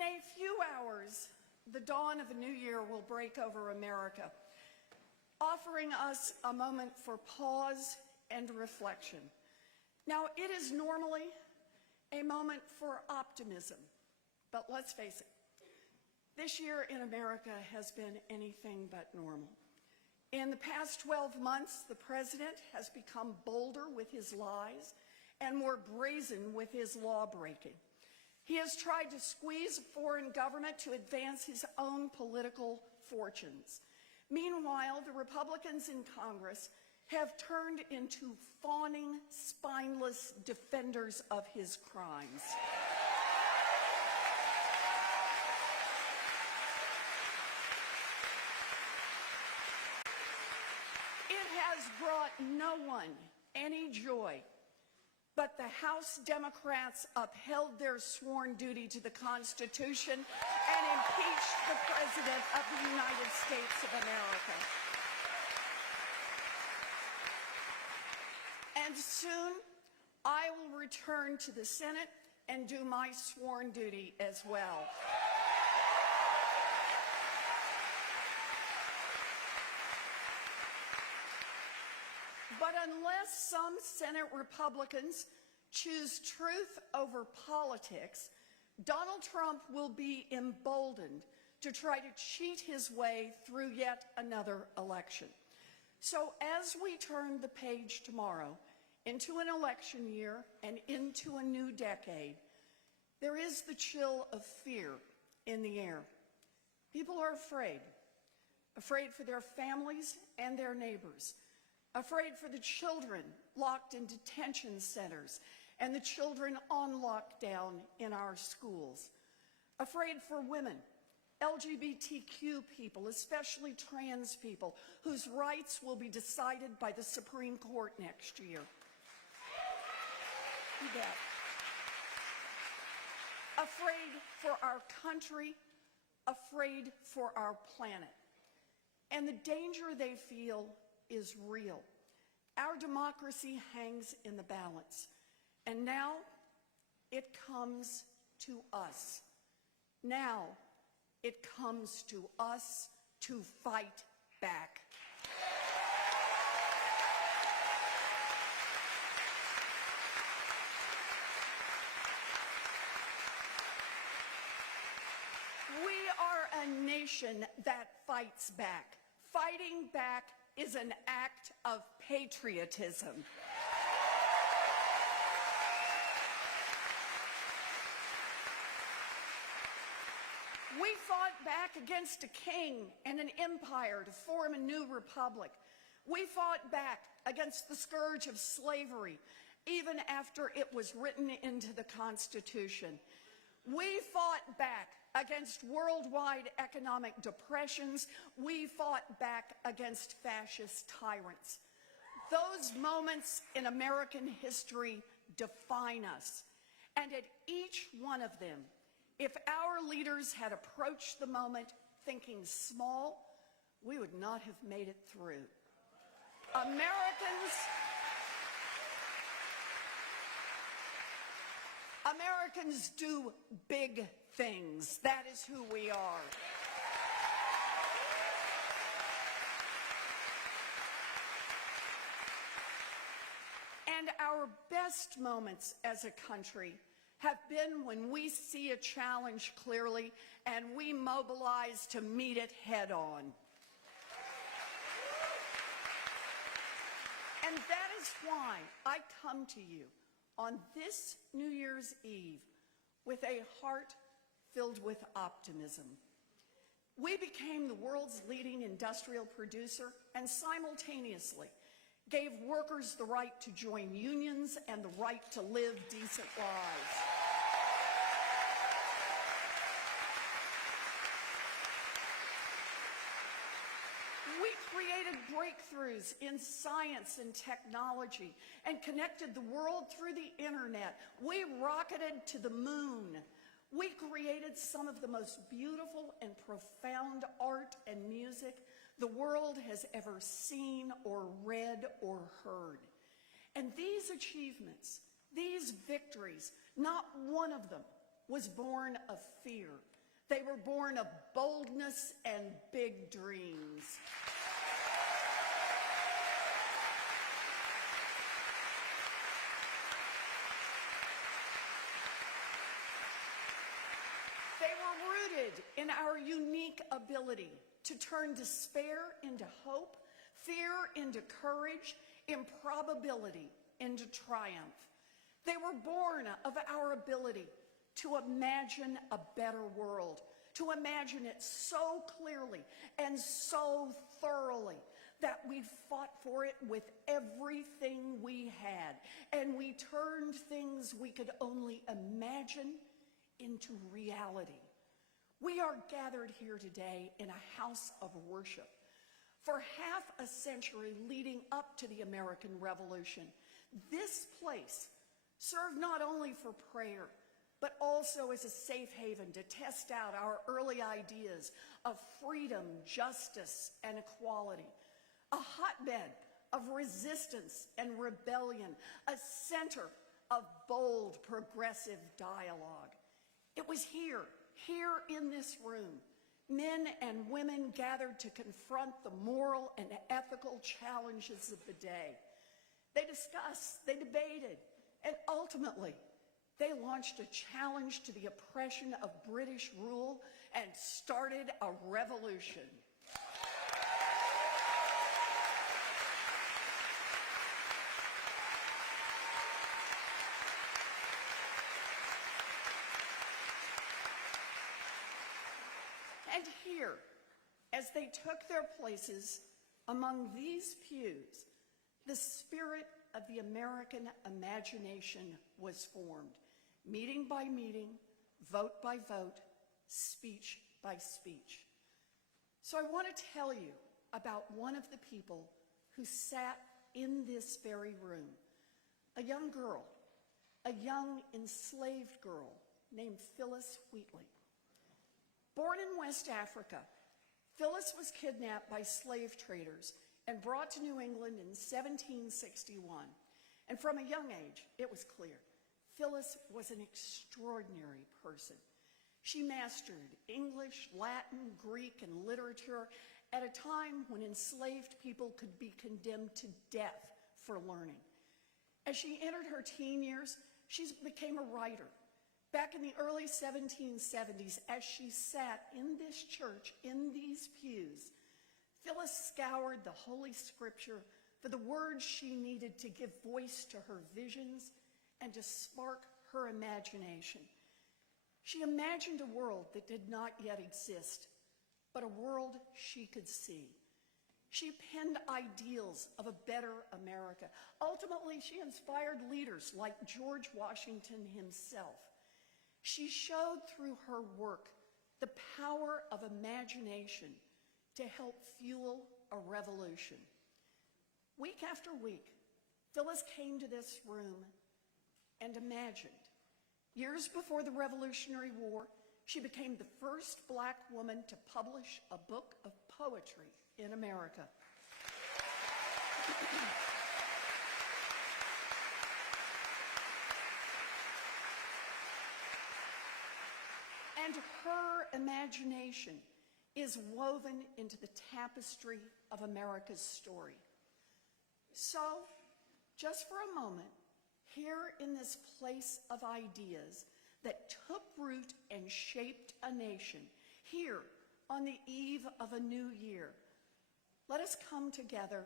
In a few hours, the dawn of a new year will break over America, offering us a moment for pause and reflection. Now, it is normally a moment for optimism, but let's face it, this year in America has been anything but normal. In the past 12 months, the president has become bolder with his lies and more brazen with his law-breaking. He has tried to squeeze a foreign government to advance his own political fortunes. Meanwhile, the Republicans in Congress have turned into fawning, spineless defenders of his crimes. It has brought no one any joy, but the House Democrats upheld their sworn duty to the Constitution and impeached the President of the United States of America. And soon, I will return to the Senate and do my sworn duty as well. But unless some Senate Republicans choose truth over politics, Donald Trump will be emboldened to try to cheat his way through yet another election. So as we turn the page tomorrow into an election year and into a new decade, there is the chill of fear in the air. People are afraid for their families and their neighbors, afraid for the children locked in detention centers and the children on lockdown in our schools, afraid for women, LGBTQ people, especially trans people, whose rights will be decided by the Supreme Court next year. You bet. Afraid for our country, afraid for our planet. And the danger they feel is real. Our democracy hangs in the balance. And now it comes to us. Now it comes to us to fight back. We are a nation that fights back. Fighting back is an act of patriotism. We fought back against a king and an empire to form a new republic. We fought back against the scourge of slavery, even after it was written into the Constitution. We fought back against worldwide economic depressions. We fought back against fascist tyrants. Those moments in American history define us. And at each one of them, if our leaders had approached the moment thinking small, we would not have made it through. Americans do big things. That is who we are. And our best moments as a country have been when we see a challenge clearly and we mobilize to meet it head on. And that is why I come to you on this New Year's Eve with a heart filled with optimism. We became the world's leading industrial producer and simultaneously gave workers the right to join unions and the right to live decent lives. We created breakthroughs in science and technology and connected the world through the internet. We rocketed to the moon. We created some of the most beautiful and profound art and music the world has ever seen or read or heard. And these achievements, these victories, not one of them was born of fear. They were born of boldness and big dreams. They were rooted in our unique ability to turn despair into hope, fear into courage, improbability into triumph. They were born of our ability to imagine a better world, to imagine it so clearly and so thoroughly that we fought for it with everything we had, and we turned things we could only imagine into reality. We are gathered here today in a house of worship. For half a century leading up to the American Revolution, this place served not only for prayer, but also as a safe haven to test out our early ideas of freedom, justice, and equality. A hotbed of resistance and rebellion, a center of bold, progressive dialogue. It was here in this room, men and women gathered to confront the moral and ethical challenges of the day. They discussed, they debated, and ultimately, they launched a challenge to the oppression of British rule and started a revolution. And here, as they took their places among these pews, the spirit of the American imagination was formed, meeting by meeting, vote by vote, speech by speech. So I want to tell you about one of the people who sat in this very room, a young girl, a young enslaved girl named Phyllis Wheatley. Born in West Africa, Phyllis was kidnapped by slave traders and brought to New England in 1761. And from a young age, it was clear, Phyllis was an extraordinary person. She mastered English, Latin, Greek, and literature at a time when enslaved people could be condemned to death for learning. As she entered her teen years, she became a writer. Back in the early 1770s, as she sat in this church, in these pews, Phyllis scoured the Holy Scripture for the words she needed to give voice to her visions and to spark her imagination. She imagined a world that did not yet exist, but a world she could see. She penned ideals of a better America. Ultimately, she inspired leaders like George Washington himself. She showed through her work the power of imagination to help fuel a revolution. Week after week, Phyllis came to this room and imagined. Years before the Revolutionary War, she became the first Black woman to publish a book of poetry in America. And her imagination is woven into the tapestry of America's story. So, just for a moment, here in this place of ideas that took root and shaped a nation, here on the eve of a new year, let us come together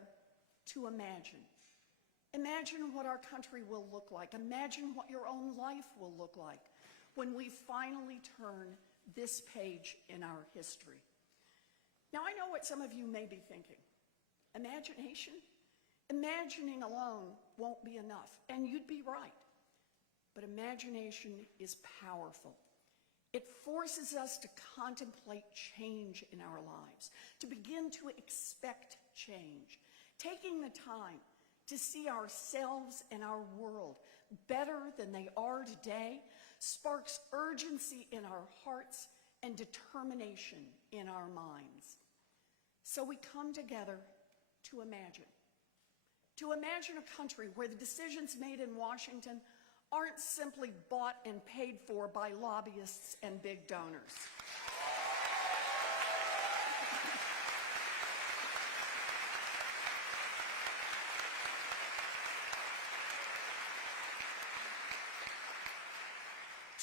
to imagine. Imagine what our country will look like. Imagine what your own life will look like when we finally turn this page in our history. Now, I know what some of you may be thinking. Imagination? Imagining alone won't be enough, and you'd be right. But imagination is powerful. It forces us to contemplate change in our lives, to begin to expect change, taking the time to see ourselves and our world better than they are today sparks urgency in our hearts and determination in our minds. So we come together to imagine a country where the decisions made in Washington aren't simply bought and paid for by lobbyists and big donors.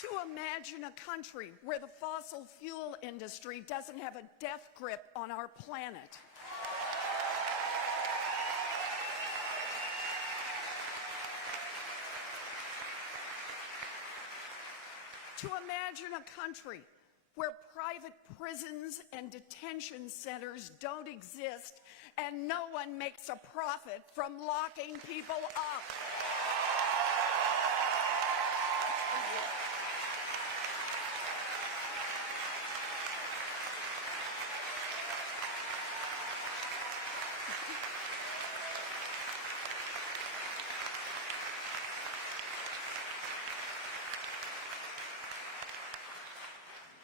To imagine a country where the fossil fuel industry doesn't have a death grip on our planet. To imagine a country where private prisons and detention centers don't exist and no one makes a profit from locking people up.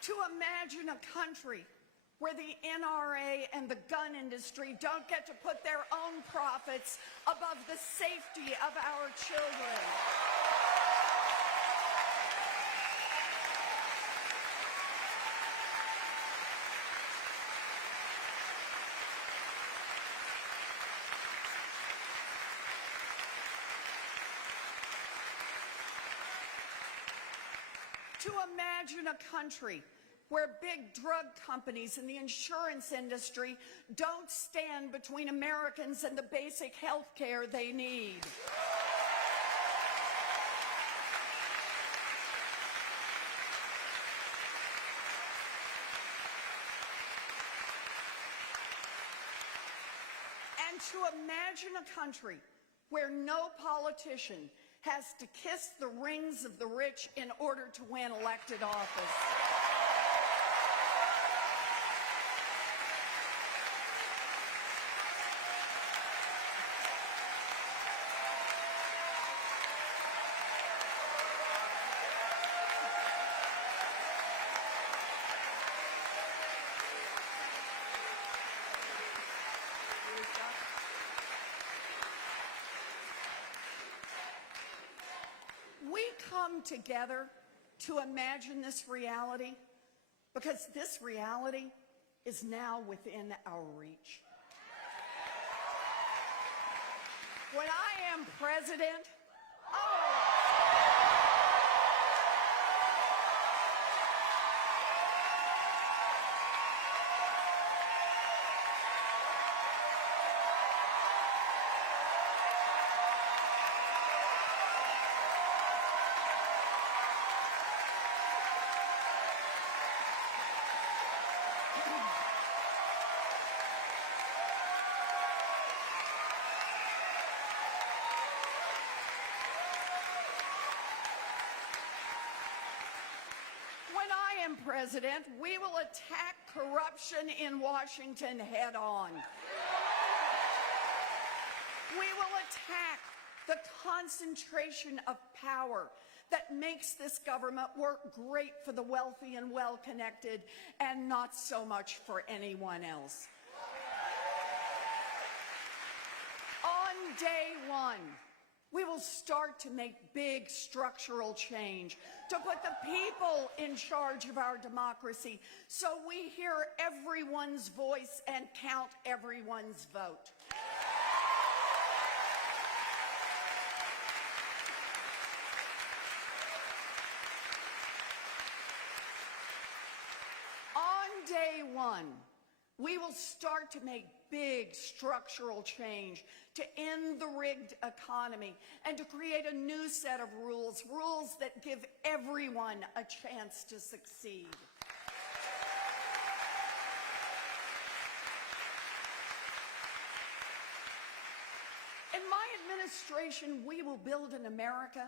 To imagine a country where the NRA and the gun industry don't get to put their own profits above the safety of our children. To imagine a country where big drug companies and the insurance industry don't stand between Americans and the basic health care they need. And to imagine a country where no politician has to kiss the rings of the rich in order to win elected office. We come together to imagine this reality because this reality is now within our reach. When I am president, President, we will attack corruption in Washington head on. We will attack the concentration of power that makes this government work great for the wealthy and well-connected and not so much for anyone else. On day one, we will start to make big structural change, to put the people in charge of our democracy so we hear everyone's voice and count everyone's vote. On day one, we will start to make big structural change to end the rigged economy and to create a new set of rules, rules that give everyone a chance to succeed. In my administration, we will build an America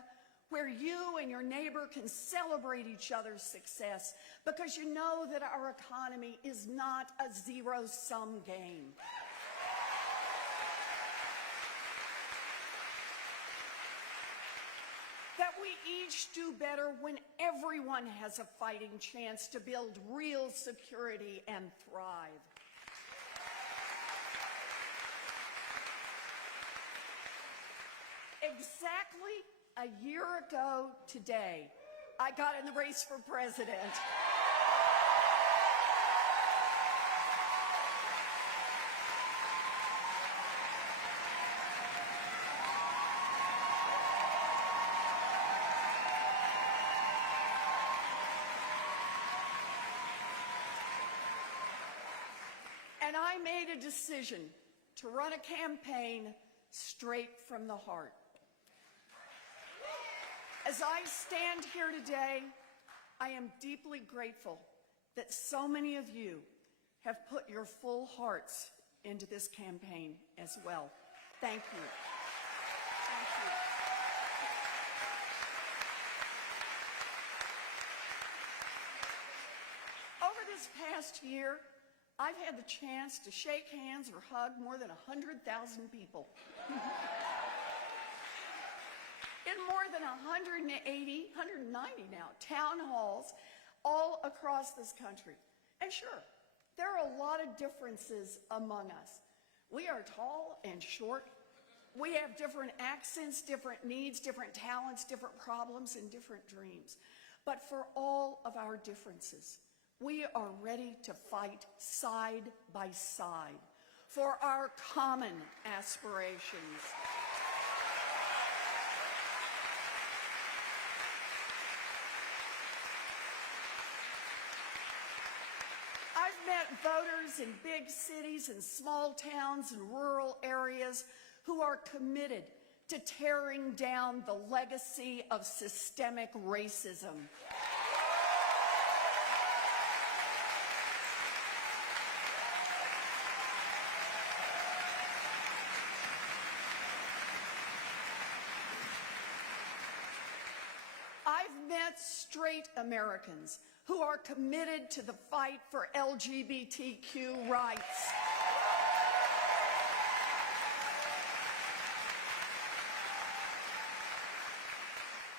where you and your neighbor can celebrate each other's success because you know that our economy is not a zero-sum game. That we each do better when everyone has a fighting chance to build real security and thrive. Exactly A year ago today, I got in the race for president. And I made a decision to run a campaign straight from the heart. As I stand here today, I am deeply grateful that so many of you have put your full hearts into this campaign as well. Thank you. Thank you. Over this past year, I've had the chance to shake hands or hug more than 100,000 people. In more than 180, 190 now, town halls all across this country. And sure, there are a lot of differences among us. We are tall and short. We have different accents, different needs, different talents, different problems, and different dreams. But for all of our differences, we are ready to fight side by side for our common aspirations. I've met voters in big cities and small towns and rural areas who are committed to tearing down the legacy of systemic racism. I've met straight Americans who are committed to the fight for LGBTQ rights.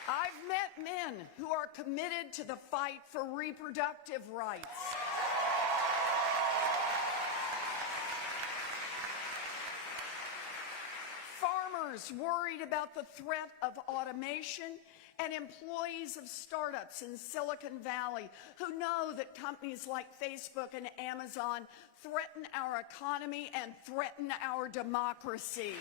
I've met men who are committed to the fight for reproductive rights. Farmers worried about the threat of automation, and employees of startups in Silicon Valley who know that companies like Facebook and Amazon threaten our economy and threaten our democracy.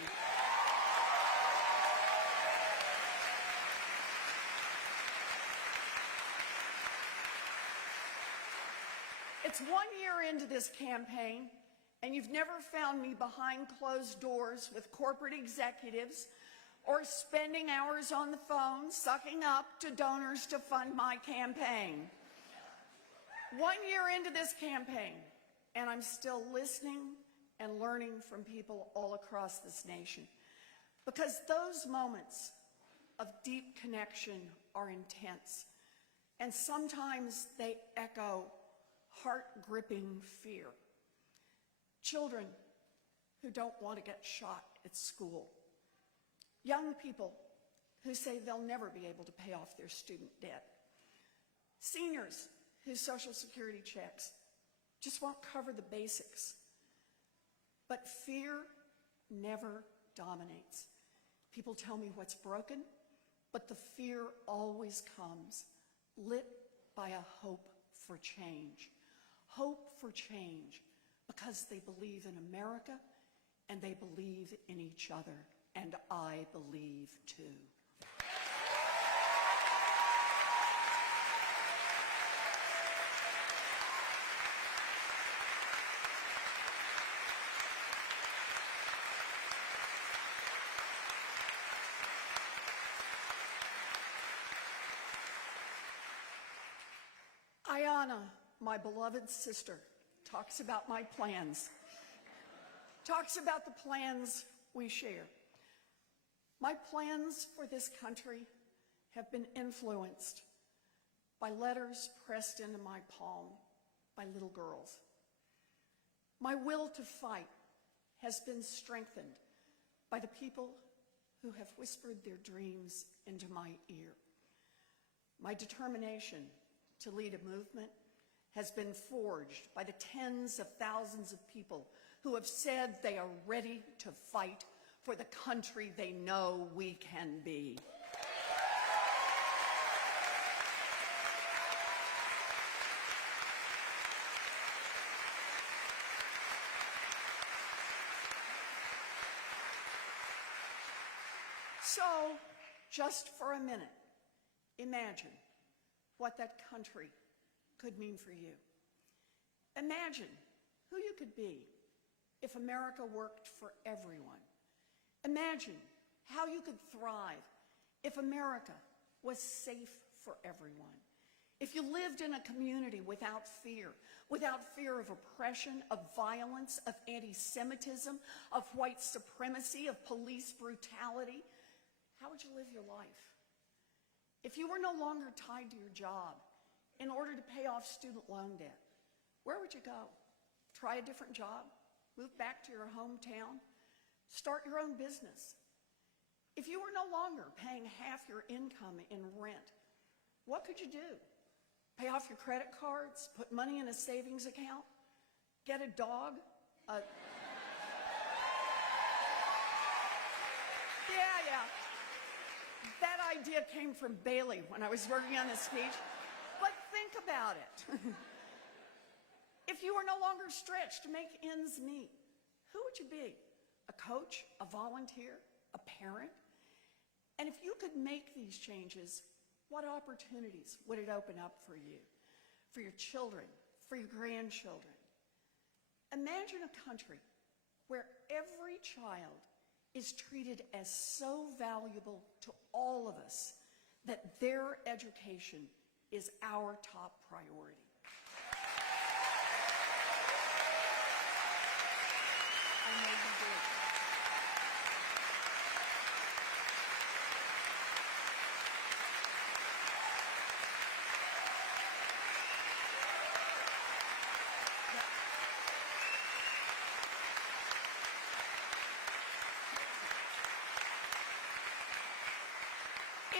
It's 1 year into this campaign, and you've never found me behind closed doors with corporate executives or spending hours on the phone sucking up to donors to fund my campaign. 1 year into this campaign, and I'm still listening and learning from people all across this nation, because those moments of deep connection are intense, and sometimes they echo heart-gripping fear. Children who don't want to get shot at school. Young people who say they'll never be able to pay off their student debt. Seniors whose Social Security checks just won't cover the basics. But fear never dominates. People tell me what's broken, but the fear always comes, lit by a hope for change. Hope for change because they believe in America and they believe in each other. And I believe too. Ayanna, my beloved sister, talks about my plans, talks about the plans we share. My plans for this country have been influenced by letters pressed into my palm by little girls. My will to fight has been strengthened by the people who have whispered their dreams into my ear. My determination to lead a movement has been forged by the tens of thousands of people who have said they are ready to fight for the country they know we can be. So, just for a minute, imagine what that country could mean for you. Imagine who you could be if America worked for everyone. Imagine how you could thrive if America was safe for everyone. If you lived in a community without fear of oppression, of violence, of anti-Semitism, of white supremacy, of police brutality, how would you live your life? If you were no longer tied to your job in order to pay off student loan debt, where would you go? Try a different job? Move back to your hometown? Start your own business? If you were no longer paying half your income in rent, what could you do? Pay off your credit cards? Put money in a savings account? Get a dog? Yeah. That idea came from Bailey when I was working on this speech. But think about it. If you were no longer stretched to make ends meet, who would you be? A coach? A volunteer? A parent? And if you could make these changes, what opportunities would it open up for you, for your children, for your grandchildren? Imagine a country where every child is treated as so valuable to all of us that their education is our top priority. I know you do.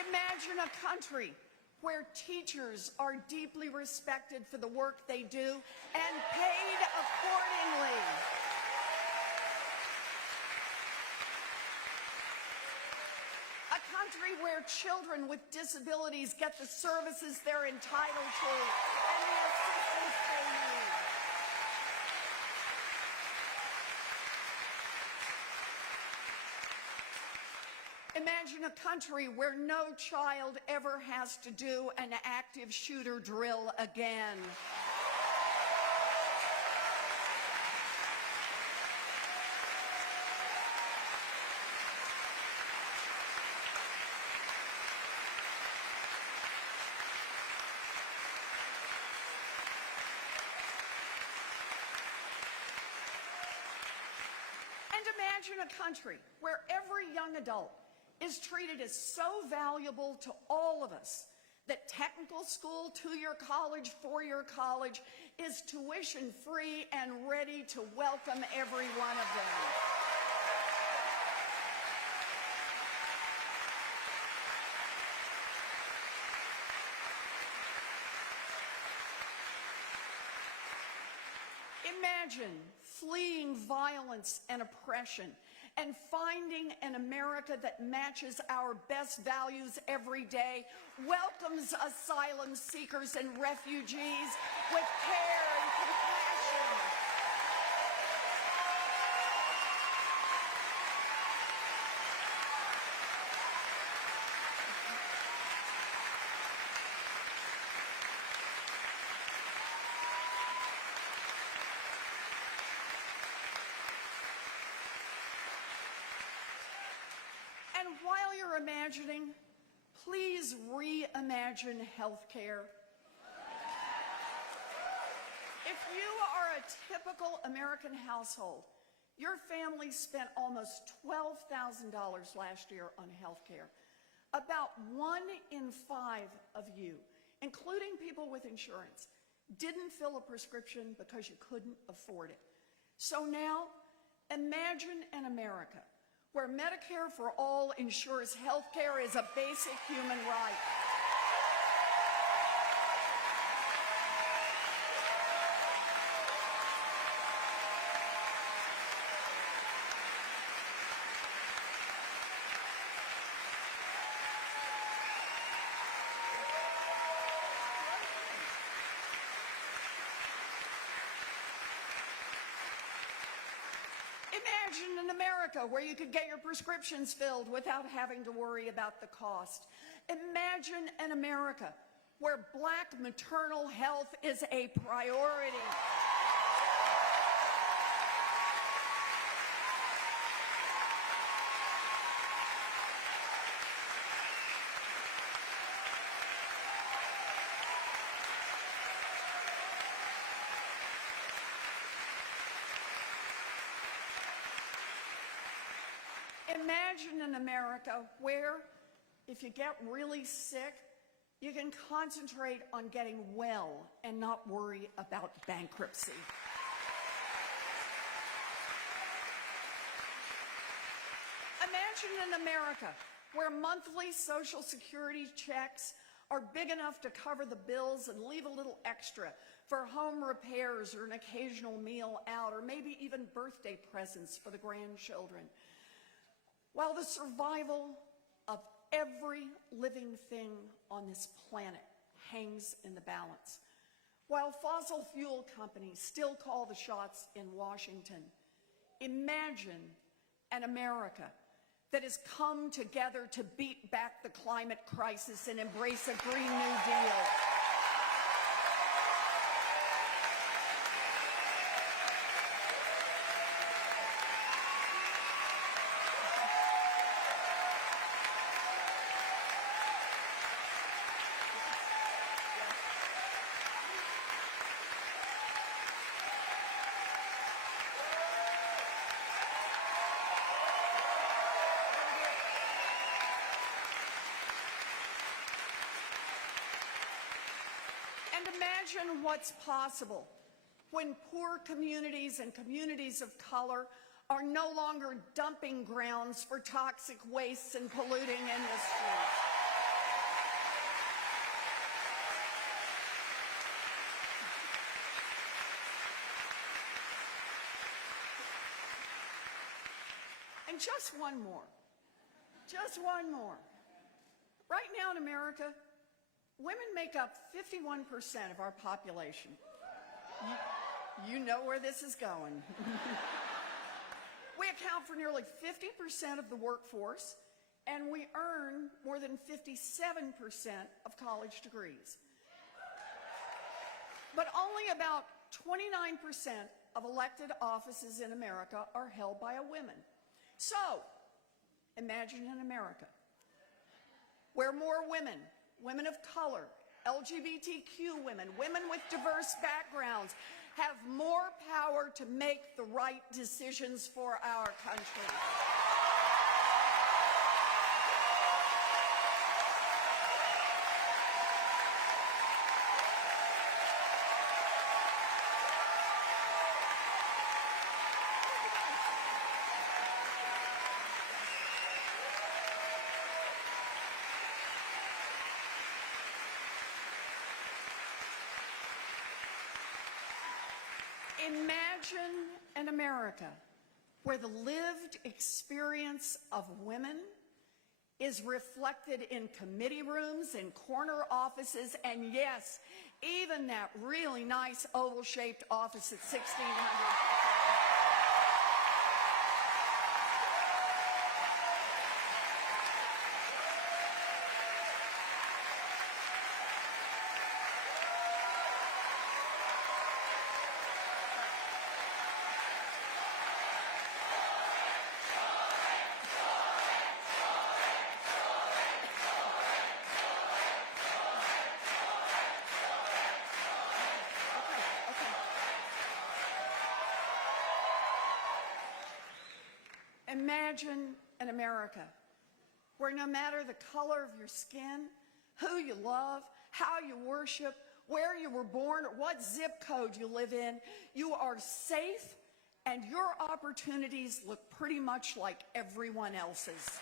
Imagine a country where teachers are deeply respected for the work they do and paid accordingly. A country where children with disabilities get the services they're entitled to and the assistance they need. Imagine a country where no child ever has to do an active shooter drill again. And imagine a country where every young adult is treated as so valuable to all of us that technical school, 2-year college, 4-year college is tuition free and ready to welcome every one of them. Imagine fleeing violence and oppression and finding an America that matches our best values every day, welcomes asylum seekers and refugees with care and compassion. And while you're imagining, please reimagine healthcare. If you are a typical American household, your family spent almost $12,000 last year on healthcare. About 1 in 5 of you, including people with insurance, didn't fill a prescription because you couldn't afford it. So now, imagine an America where Medicare for All ensures health care is a basic human right. Imagine an America where you could get your prescriptions filled without having to worry about the cost. Imagine an America where Black maternal health is a priority. Imagine an America where, if you get really sick, you can concentrate on getting well and not worry about bankruptcy. Imagine an America where monthly Social Security checks are big enough to cover the bills and leave a little extra for home repairs or an occasional meal out, or maybe even birthday presents for the grandchildren. While the survival of every living thing on this planet hangs in the balance, while fossil fuel companies still call the shots in Washington, imagine an America that has come together to beat back the climate crisis and embrace a Green New Deal. And imagine what's possible when poor communities and communities of color are no longer dumping grounds for toxic wastes and polluting industries. And just one more. Right now in America, women make up 51% of our population. You know where this is going. We account for nearly 50% of the workforce, and we earn more than 57% of college degrees. But only about 29% of elected offices in America are held by a woman. So, imagine an America where more women, women of color, LGBTQ women, women with diverse backgrounds, have more power to make the right decisions for our country. Imagine an America where the lived experience of women is reflected in committee rooms and corner offices, and yes, even that really nice oval-shaped office at 1600. Imagine an America where no matter the color of your skin, who you love, how you worship, where you were born, or what zip code you live in, you are safe and your opportunities look pretty much like everyone else's.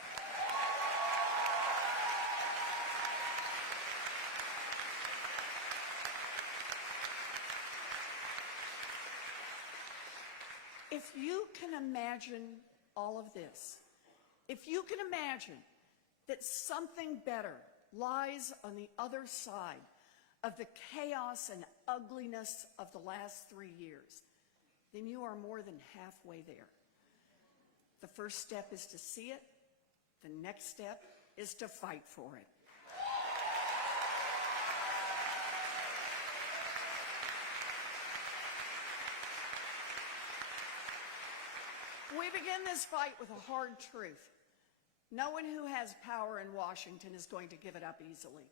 If you can imagine all of this, if you can imagine that something better lies on the other side of the chaos and ugliness of the last 3 years, then you are more than halfway there. The first step is to see it. The next step is to fight for it. We begin this fight with a hard truth. No one who has power in Washington is going to give it up easily.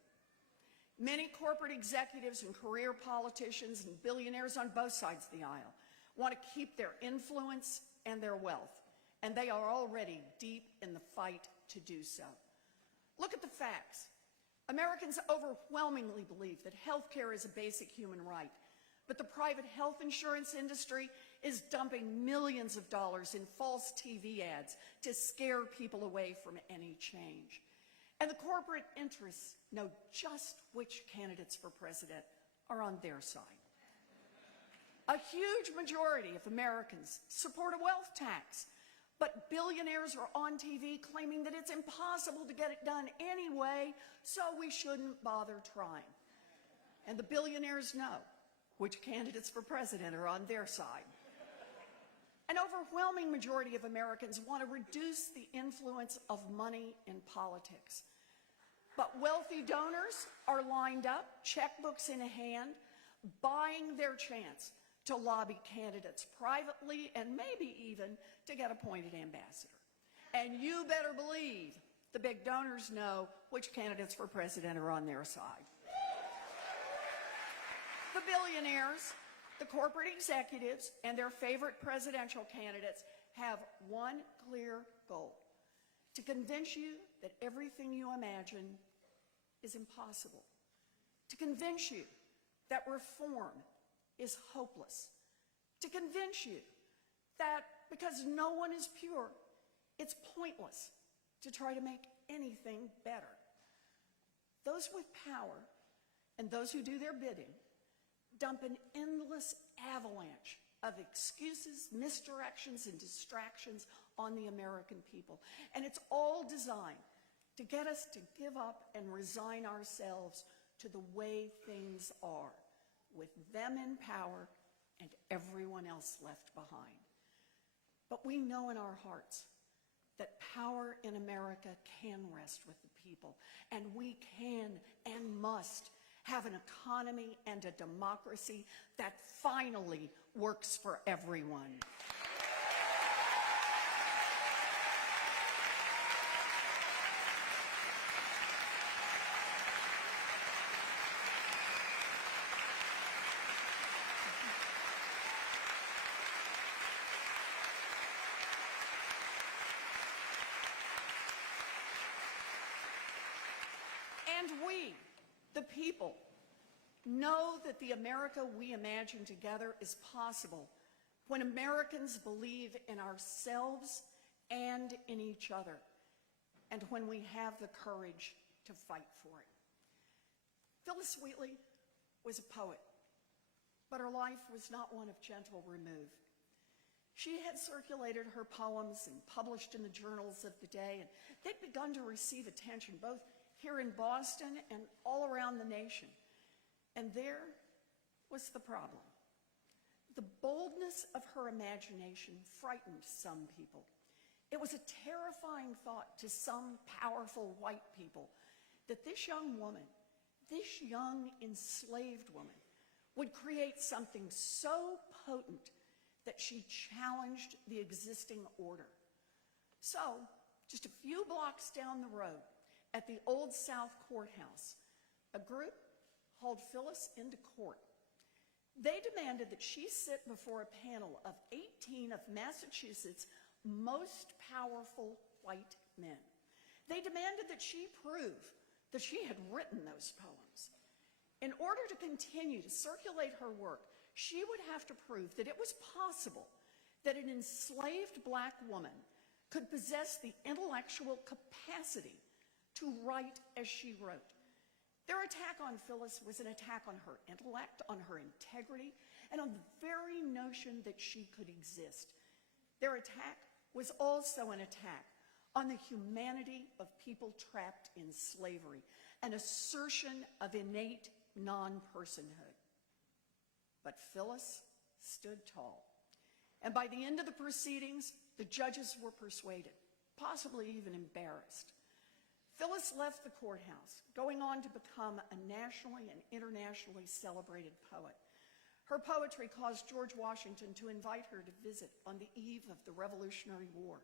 Many corporate executives and career politicians and billionaires on both sides of the aisle want to keep their influence and their wealth, and they are already deep in the fight to do so. Look at the facts. Americans overwhelmingly believe that health care is a basic human right, but the private health insurance industry is dumping millions of dollars in false TV ads to scare people away from any change. And the corporate interests know just which candidates for president are on their side. A huge majority of Americans support a wealth tax, but billionaires are on TV claiming that it's impossible to get it done anyway, so we shouldn't bother trying. And the billionaires know which candidates for president are on their side. An overwhelming majority of Americans want to reduce the influence of money in politics. But wealthy donors are lined up, checkbooks in hand, buying their chance to lobby candidates privately and maybe even to get appointed ambassador. And you better believe the big donors know which candidates for president are on their side. The billionaires, the corporate executives, and their favorite presidential candidates have one clear goal: to convince you that everything you imagine is impossible, to convince you that reform is hopeless, to convince you that because no one is pure, it's pointless to try to make anything better. Those with power and those who do their bidding dump an endless avalanche of excuses, misdirections, and distractions on the American people. And it's all designed to get us to give up and resign ourselves to the way things are, with them in power and everyone else left behind. But we know in our hearts that power in America can rest with the people, and we can and must have an economy and a democracy that finally works for everyone. And we, the people, know that the America we imagine together is possible when Americans believe in ourselves and in each other, and when we have the courage to fight for it. Phyllis Wheatley was a poet, but her life was not one of gentle remove. She had circulated her poems and published in the journals of the day, and they'd begun to receive attention both here in Boston and all around the nation. And there was the problem. The boldness of her imagination frightened some people. It was a terrifying thought to some powerful white people that this young woman, this young enslaved woman, would create something so potent that she challenged the existing order. So, just a few blocks down the road, at the Old South Courthouse, a group hauled Phyllis into court. They demanded that she sit before a panel of 18 of Massachusetts' most powerful white men. They demanded that she prove that she had written those poems. In order to continue to circulate her work, she would have to prove that it was possible that an enslaved black woman could possess the intellectual capacity to write as she wrote. Their attack on Phyllis was an attack on her intellect, on her integrity, and on the very notion that she could exist. Their attack was also an attack on the humanity of people trapped in slavery, an assertion of innate non-personhood. But Phyllis stood tall. And by the end of the proceedings, the judges were persuaded, possibly even embarrassed. Phyllis left the courthouse, going on to become a nationally and internationally celebrated poet. Her poetry caused George Washington to invite her to visit on the eve of the Revolutionary War.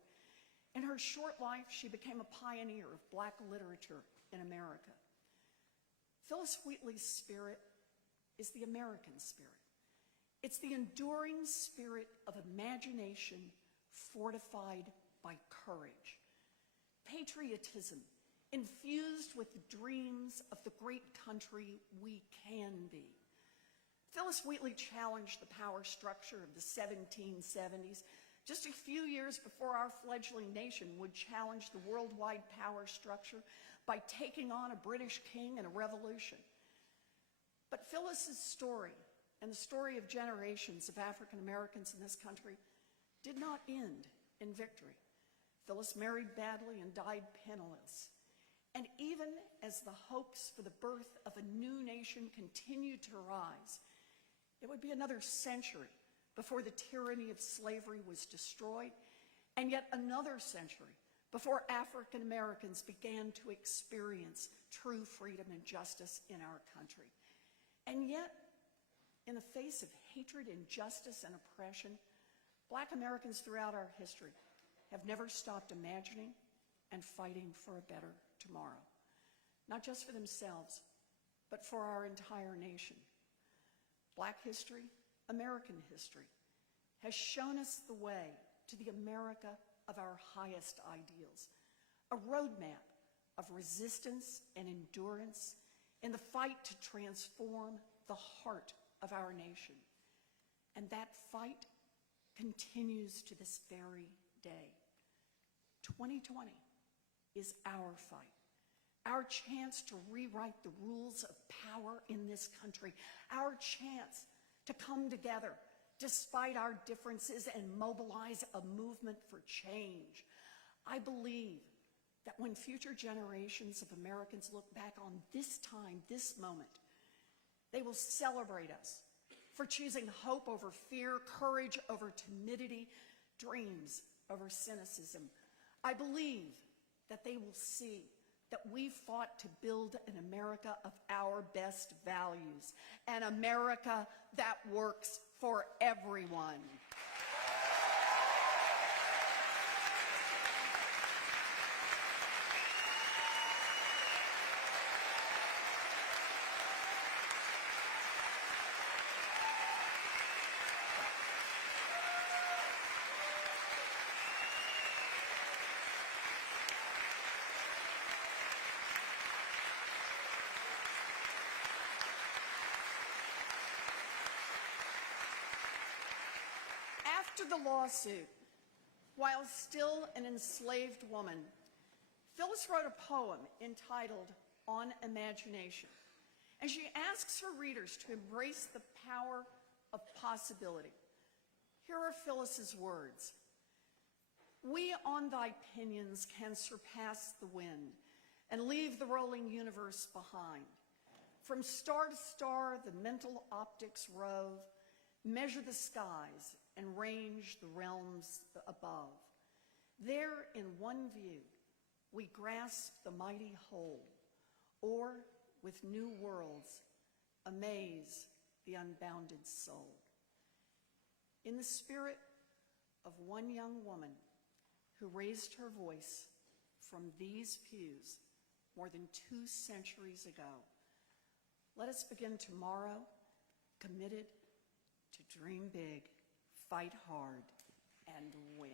In her short life, she became a pioneer of Black literature in America. Phyllis Wheatley's spirit is the American spirit. It's the enduring spirit of imagination fortified by courage. Patriotism infused with the dreams of the great country we can be. Phyllis Wheatley challenged the power structure of the 1770s, just a few years before our fledgling nation would challenge the worldwide power structure by taking on a British king and a revolution. But Phyllis's story, and the story of generations of African Americans in this country, did not end in victory. Phyllis married badly and died penniless. And even as the hopes for the birth of a new nation continued to rise, it would be another century before the tyranny of slavery was destroyed, and yet another century before African Americans began to experience true freedom and justice in our country. And yet, in the face of hatred, injustice, and oppression, Black Americans throughout our history have never stopped imagining and fighting for a better tomorrow, not just for themselves, but for our entire nation. Black history, American history, has shown us the way to the America of our highest ideals, a roadmap of resistance and endurance in the fight to transform the heart of our nation. And that fight continues to this very day. 2020 is our fight, our chance to rewrite the rules of power in this country, our chance to come together despite our differences and mobilize a movement for change. I believe that when future generations of Americans look back on this time, this moment, they will celebrate us for choosing hope over fear, courage over timidity, dreams over cynicism. I believe that they will see that we fought to build an America of our best values, an America that works for everyone. After the lawsuit, while still an enslaved woman, Phyllis wrote a poem entitled On Imagination, and she asks her readers to embrace the power of possibility. Here are Phyllis's words. We on thy pinions can surpass the wind and leave the rolling universe behind. From star to star, the mental optics rove, measure the skies and range the realms above. There in one view, we grasp the mighty whole, or with new worlds, amaze the unbounded soul. In the spirit of one young woman who raised her voice from these pews more than 2 centuries ago, let us begin tomorrow committed to dream big, fight hard, and win.